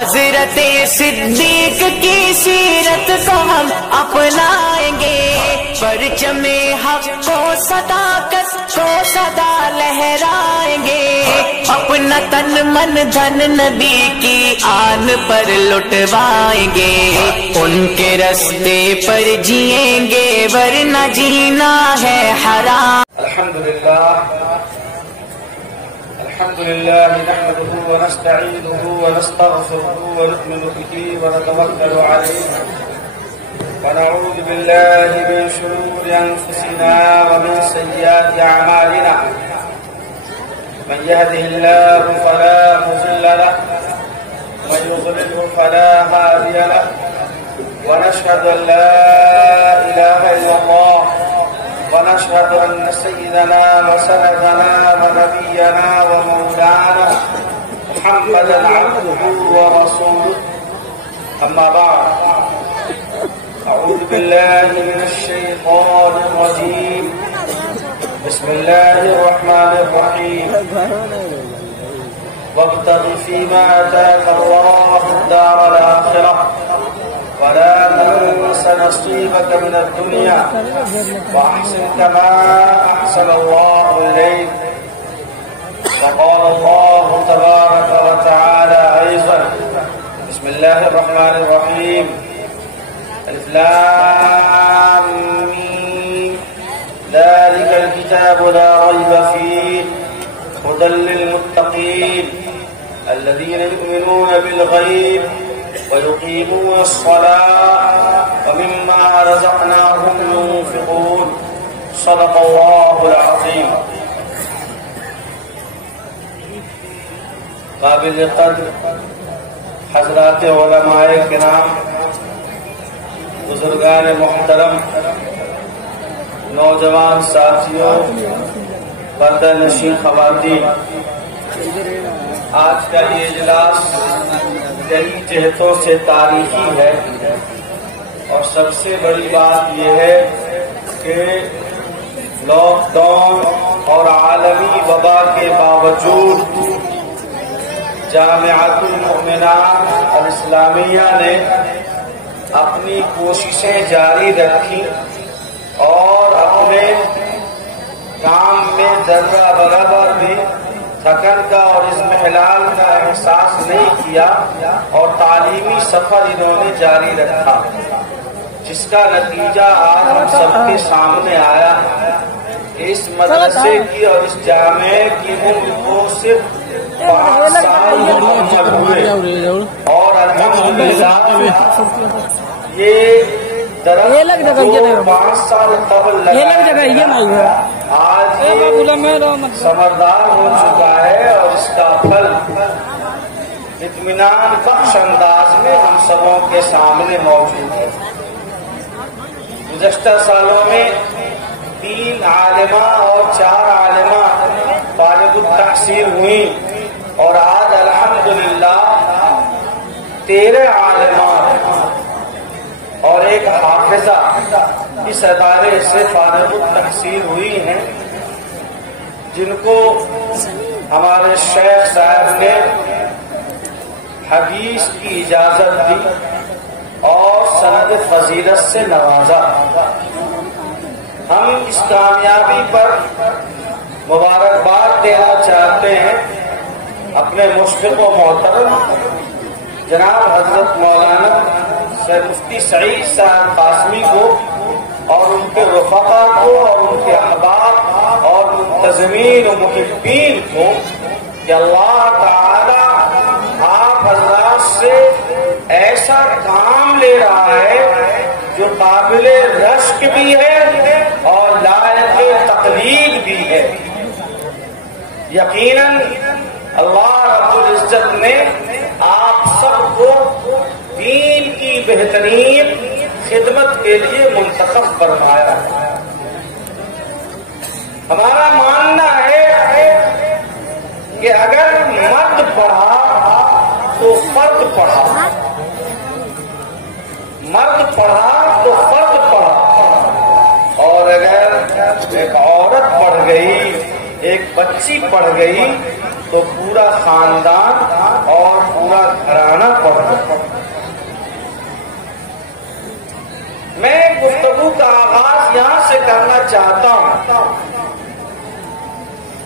حضرت صدیق کی سیرت کو ہم اپنائیں گے، پرچم حق کو صداقت کو صدا لہرائیں گے، اپنا تن من دھن نبی کی آن پر لٹوائیں گے، ان کے راستے پر جئیں گے ورنہ جینا ہے حرام۔ الحمد لله نحمده ونستعينه ونستغفره ونؤمن به ونتوكل عليه ونعوذ بالله من شرور أنفسنا ومن سيئات أعمالنا، من يهده الله فلا مضل له ومن يضلل فلا هادي له، ونشهد أن لا إله إلا الله ونشهد أن سيدنا وسندنا ونبينا ومولانا محمدا عبده ورسوله، أما بعد، أعوذ بالله من الشيطان الرجيم، بسم الله الرحمن الرحيم، وابتغ فيما آتاك الله الدار الآخرة ولا تنس نصيبك من الدنيا وأحسن كما أحسن الله إليك، وقال الله تبارك وتعالى أيضا، بسم الله الرحمن الرحيم، ألف لام ميم، ذلك الكتاب لا ريب فيه هدى للمتقين الذين يؤمنون بالغيب ويقيمون الصلاة ومما رزقناهم ينفقون، صدق الله العظيم۔ قابل قدر حضرات علماء کرام، بزرگان محترم، نوجوان ساتھیوں، پردہ نشین خواتین، آج کا یہ اجلاس کئی جہتوں سے تاریخی ہے، اور سب سے بڑی بات یہ ہے کہ لاک ڈاؤن اور عالمی وبا کے باوجود جامعۃ المؤمنات الاسلامیہ نے اپنی کوششیں جاری رکھی اور اپنے کام میں ذرہ برابر بھی تھکن کا اور اضمحلال کا احساس نہیں کیا، اور تعلیمی سفر انہوں نے جاری رکھا، جس کا نتیجہ آج ہم سب کے سامنے آیا کہ اس مدرسے کی اور اس جامعے کی عمر کو صرف 5 سال مکمل ہوئے، اور الحمدللہ یہ درخت جو 5 سال قبل لگا آج ثمردار ہو چکا ہے، اور اس کا پھل اطمینان بخش انداز میں ہم سبوں کے سامنے موجود ہے۔ گزشتہ سالوں میں 3 عالمہ اور 4 عالمہ فارغ التحصیل ہوئی، اور آج الحمدللہ 13 عالمہ اور ایک حافظہ اس ادارے سے فارغ التحصیل ہوئی ہیں، جن کو ہمارے شیخ صاحب نے حدیث کی اجازت دی اور سند فضیلت سے نوازا۔ ہم اس کامیابی پر مبارکباد دینا چاہتے ہیں اپنے مشفق و محترم جناب حضرت مولانا سید مفتی سعید صاحب قاسمی کو، اور ان کے رفقا کو، اور ان کے احباب اور منتظمین و محبین کو، کہ اللہ تعالی آپ حضرات سے ایسا کام لے رہا ہے جو قابل رشک بھی ہے اور لائق تقلید بھی ہے۔ یقیناً اللہ رب العزت نے آپ سب کو دین کی بہترین خدمت کے لیے منتخب فرمایا ہے۔ ہمارا ماننا ہے کہ اگر مرد پڑھا تو فرد پڑھا، مرد پڑھا تو فرد پڑھا، اور اگر ایک عورت پڑھ گئی، ایک بچی پڑھ گئی، تو پورا خاندان اور پورا گھرانہ پڑھ رہا. میں گفتگو کا آغاز یہاں سے کرنا چاہتا ہوں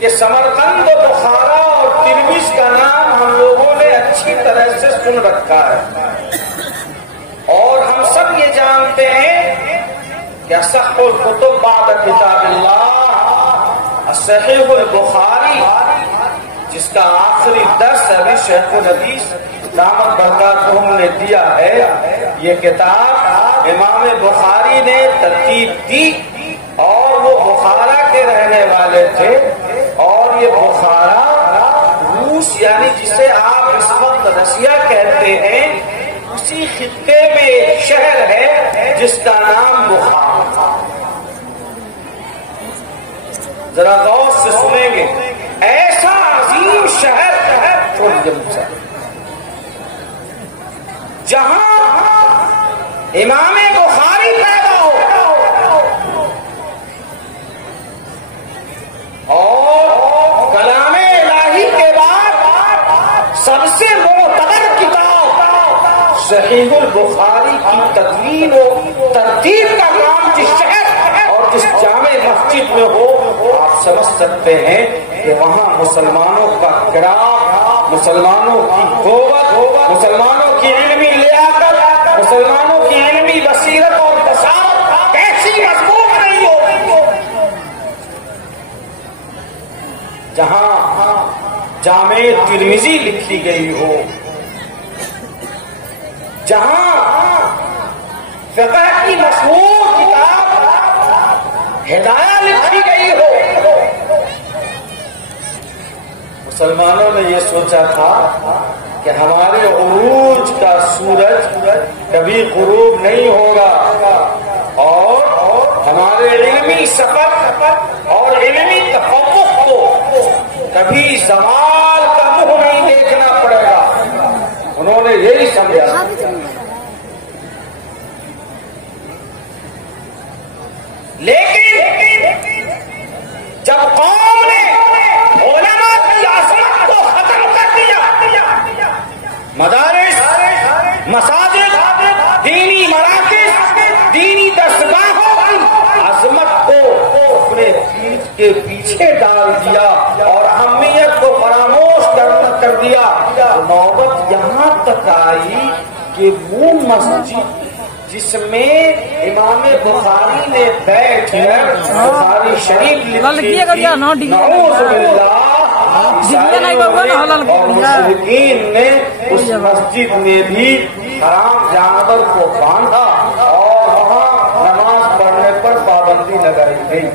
کہ سمرقند و بخارا اور ترمذ کا نام ہم لوگوں نے اچھی طرح سے سن رکھا ہے، اور ہم سب یہ جانتے ہیں کہ اصح الکتب بعد کتاب اللہ صحیح البخاری، جس کا آخری درس ابھی شیخ الحدیث دامت برکاتہم نے دیا ہے، یہ کتاب امام بخاری نے ترتیب دی، اور وہ بخارا کے رہنے والے تھے، اور یہ بخارا روس یعنی جسے آپ اس وقت رشیا کہتے ہیں، اسی خطے میں ایک شہر ہے جس کا نام بخارا. ذرا غور سے سنیں گے، ایسا عظیم شہر ہے جہاں امام بخاری پیدا ہو، اور کلام الہی کے بعد سب سے معتبر کتاب صحیح البخاری کی تدوین و ترتیب کا کام جس شہر اور جس جامع مسجد میں ہو، آپ سمجھ سکتے ہیں کہ وہاں مسلمانوں کا کرام، مسلمانوں کی قوت، مسلمانوں کی علمی لیاقت، مسلمانوں کی علمی بصیرت اور بصارت کیسی مضبوط نہیں ہو. جہاں جامع ترمذی لکھی گئی ہو، جہاں فقہ کی مشہور کتاب ہدایہ لکھی گئی ہو. مسلمانوں نے یہ سوچا تھا کہ ہمارے عروج کا سورج کبھی غروب نہیں ہوگا، اور ہمارے علمی سفر اور علمی تفوق کو کبھی زوال کا منہ نہیں دیکھنا پڑے گا. انہوں نے یہی سمجھا. لیکن جب قوم نے علماء کی عظمت کو ختم کر دیا، مدارس، مساجد، دینی مراکز، دینی درسگاہوں کی عظمت کو اپنے پیٹھ کے پیچھے ڈال دیا اور اہمیت کو فراموش کر دیا، نوبت یہاں تک آئی کہ وہ مسجد جس میں امام بخاری نے بیٹھ کر بخاری شریف لکھی تھی، نعوذ باللہ اور مشرکین نے اس مسجد میں بھی حرام جانور کو باندھا اور وہاں نماز پڑھنے پر پابندی لگائی گئی.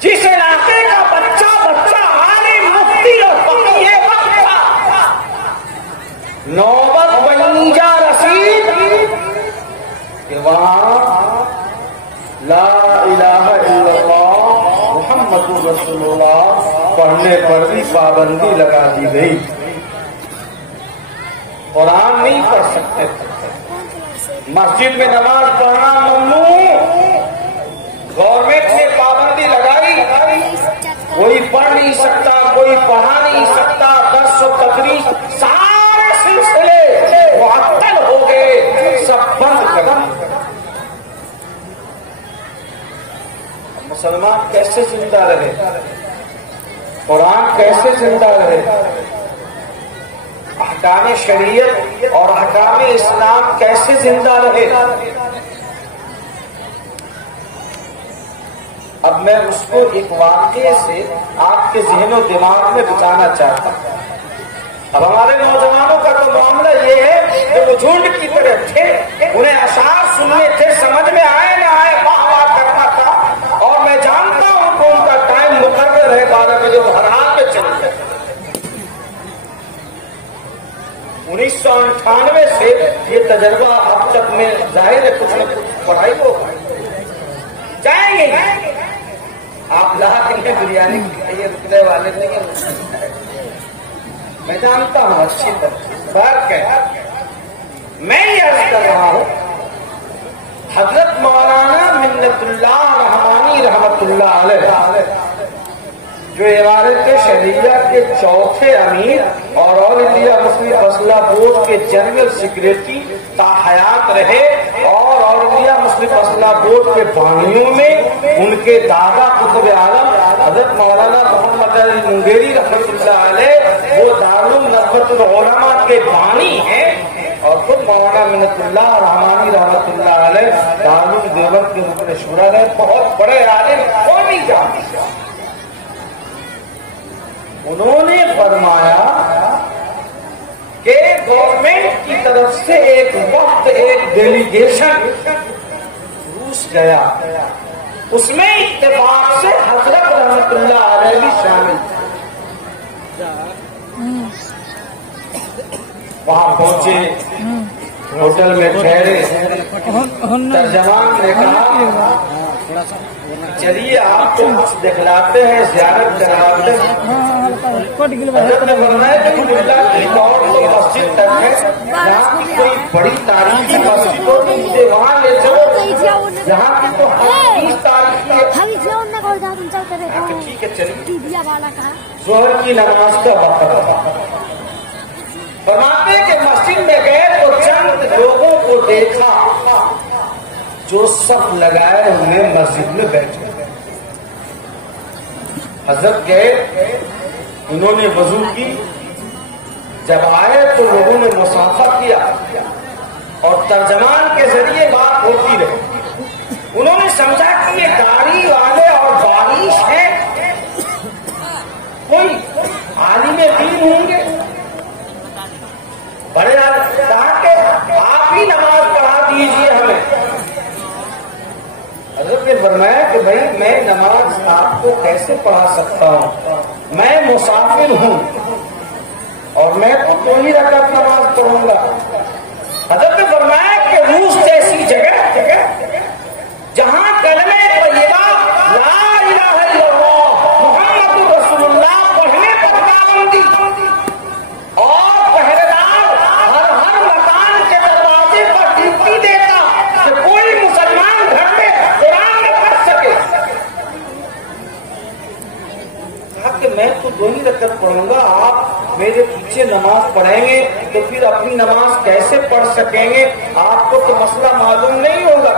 جس علاقے کا بچہ عالم، مفتی اور فقیہ نوبت بنی جا رسید کہ وہاں لا الہ الا اللہ محمد رسول اللہ پڑھنے پر بھی پابندی لگا دی گئی. قرآن نہیں پڑھ سکتے تھے، مسجد میں نماز پڑھنا ممنوع، گورنمنٹ نے پابندی لگائی، کوئی پڑھ نہیں سکتا، کوئی پڑھا نہیں سکتا، درس و تدریس سارے سلسلے معطل ہو گئے، سب بند کر دیا. مسلمان کیسے زندہ رہے؟ قرآن کیسے زندہ رہے؟ احکام شریعت اور احکام اسلام کیسے زندہ رہے؟ اب میں اس کو ایک واقعے سے آپ کے ذہن و دماغ میں بتانا چاہتا ہوں. اب ہمارے نوجوانوں کا تو معاملہ یہ ہے کہ وہ جھنڈ کی طرح تھے، انہیں اشعار سننے تھے، سمجھ میں آئے نہ آئے واہ واہ کرنا تھا، اور میں جانتا ہوں کہ ان کا ٹائم مقرر ہے 12 بجے، وہ ہر حال میں چل گئے. 1998 سے یہ تجربہ اب تک میں ظاہر ہے کچھ نہ کچھ پڑھائی ہو جائیں گے. آپ لاکھ بریانی یہ رکنے والے نہیں، میں جانتا ہوں اچھی طرح فرق ہے. میں یہ عرض کر رہا ہوں حضرت مولانا منت اللہ رحمانی رحمت اللہ علیہ جو عمارت شریعہ کے چوتھے امیر اور آل انڈیا مسلم فضلہ بورڈ کے جنرل سیکریٹری تا حیات رہے اور آل انڈیا مسلم فضلہ بورڈ کے بانیوں میں ان کے دادا قطب عالم حضرت مولانا محمد علی منگیری رحمۃ اللہ علیہ وہ دارالندوۃ العلماء کے بانی ہیں اور خود مولانا منت اللہ رحمانی رحمت اللہ علیہ دارالعلوم دیوبند کے رکن شورا رہے، بہت بڑے عالم کوئی نہیں جانتے۔ انہوں نے فرمایا کہ گورنمنٹ کی طرف سے ایک وقت ایک ڈیلیگیشن روس گیا، اس میں اتفاق سے حضرت رحمت اللہ علیہ بھی شامل تھے۔ وہاں پہنچے، ہوٹل میں ٹھہرے، ترجمان نے کہا چلیے آپ کو کچھ دکھلاتے ہیں، زیارت کراتے ہیں۔ حضرت نے فرمایا کہ اللہ کی طور تو مسجد تک ہے، جہاں کی کوئی بڑی تاریخی مسجد ہو مجھے وہاں لے چلو، جہاں کی تو ہر چیز تاریخی ہے۔ ٹھیک ہے چلیے۔ ظہر کی نماز کا وقت تھا، فرماتے کہ مسجد میں گئے تو چند لوگوں کو دیکھا جو سب لگائے ہوئے مسجد میں بیٹھے۔ حضرت گئے، انہوں نے وضو کی، جب آئے تو لوگوں نے مصافحہ کیا اور ترجمان کے ذریعے بات ہوتی رہی۔ انہوں نے سمجھا کہ یہ گاڑی والے اور بارش ہیں، کوئی عالم دین ہوں گے، بڑے کہا کہ آپ ہی نماز پڑھا دیجیے ہمیں۔ حضرت نے فرمایا کہ بھائی میں نماز آپ کو کیسے پڑھا سکتا ہوں، میں مسافر ہوں اور میں تو 2 ہی رکعت نماز پڑھوں گا۔ حضرت نے فرمایا کہ روس جیسی جگہ جہاں کلمہ طیبہ لا الہ الا اللہ محمد رسول اللہ پڑھنے پر پابندی اور پہرے دار ہر مکان کے دروازے پر ڈیوٹی دیتا کہ کوئی مسلمان گھر میں قرآن نہ پڑھ سکے، کہا کہ میں تو 2 ہی رکعت پڑھوں گا، آپ میرے پیچھے نماز پڑھیں گے تو پھر اپنی نماز کیسے پڑھ سکیں گے، آپ کو تو مسئلہ معلوم نہیں ہوگا۔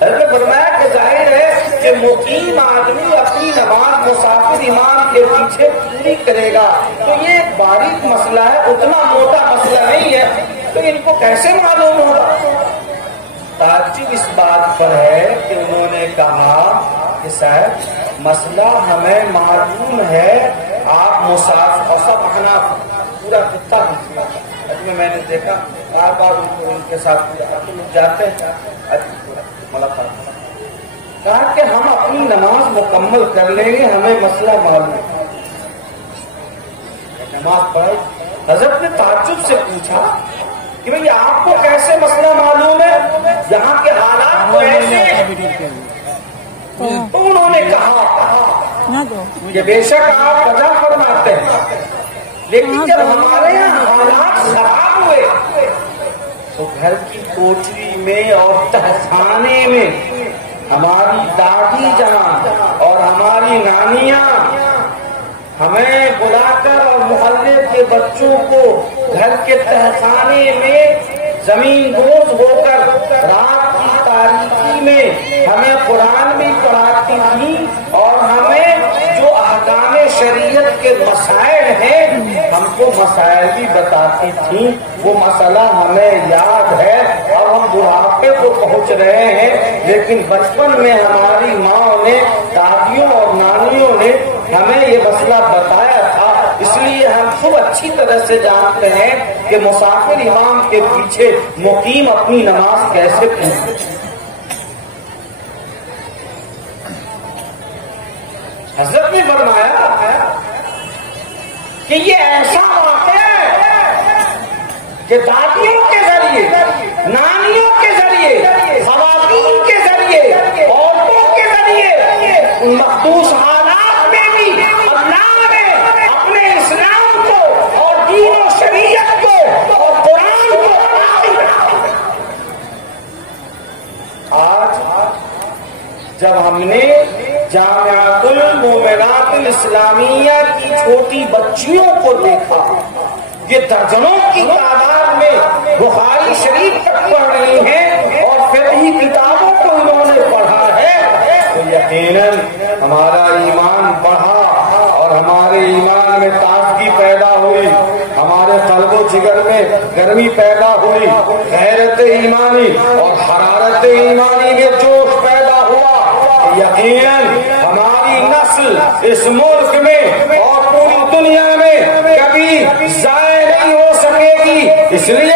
حضرت نے فرمایا کہ ظاہر ہے کہ مقیم آدمی اپنی نماز مسافر امام کے پیچھے پوری کرے گا، تو یہ ایک باریک مسئلہ ہے، اتنا موٹا مسئلہ نہیں ہے، تو ان کو کیسے معلوم ہوگا۔ تعجب اس بات پر ہے کہ انہوں نے کہا کہ صاحب مسئلہ ہمیں معلوم ہے، آپ مسافر اور سب اپنا پورا خطہ میں نے دیکھا بار بار ان کے ساتھ جاتے ہیں، کہا کہ ہم اپنی نماز مکمل کر لیں گے، ہمیں مسئلہ معلوم ہے۔ نماز پڑھائی، حضرت نے تعجب سے پوچھا کہ بھئی آپ کو کیسے مسئلہ معلوم ہے، یہاں کے حالات کو ایسے ہیں؟ تو انہوں نے کہا کہ بے شک آپ قضا فرماتے ہیں، لیکن جب ہمارے یہاں حالات خراب ہوئے تو گھر کی کوٹری میں اور تہخانے میں ہماری دادی جان اور ہماری نانیاں ہمیں بلا کر اور محلے کے بچوں کو گھر کے تہخانے میں زمین بوجھ ہو کر رات کی تاریکی میں ہمیں قرآن بھی پڑھاتی تھی اور ہمیں جو احکام شریعت کے مسائل ہیں ہم کو مسائل بھی بتاتی تھی، وہ مسئلہ ہمیں یاد ہے۔ اب ہم بڑھاپے کو پہنچ رہے ہیں، لیکن بچپن میں ہماری ماں نے، دادیوں اور نانیوں نے ہمیں یہ مسئلہ بتایا تھا، اس لیے ہم خوب اچھی طرح سے جانتے ہیں کہ مسافر امام کے پیچھے مقیم اپنی نماز کیسے پڑھے۔ حضرت نے فرمایا کہ یہ ایسا واقعہ ہے کہ دادیوں کے ذریعے، نانیوں کے ذریعے، خواتین کے ذریعے، عورتوں کے ذریعے مخصوص حالات میں بھی اللہ نے اپنے اسلام کو اور دین و شریعت کو اور قرآن کو الاسلامیہ کی چھوٹی بچیوں کو دیکھا، یہ درجنوں کی تعداد میں بخاری شریف تک پڑھ رہی ہیں اور فقہی کتابوں کو انہوں نے پڑھا ہے، تو یقیناً ہمارا ایمان بڑھا اور ہمارے ایمان میں تازگی پیدا ہوئی، ہمارے قلب و جگر میں گرمی پیدا ہوئی، غیرت ایمانی اور حرارت ایمانی میں جوش پیدا ہوا، یقیناً ہماری نسل اس ملک میں اور پوری دنیا میں کبھی ضائع نہیں ہو سکے گی، اس لیے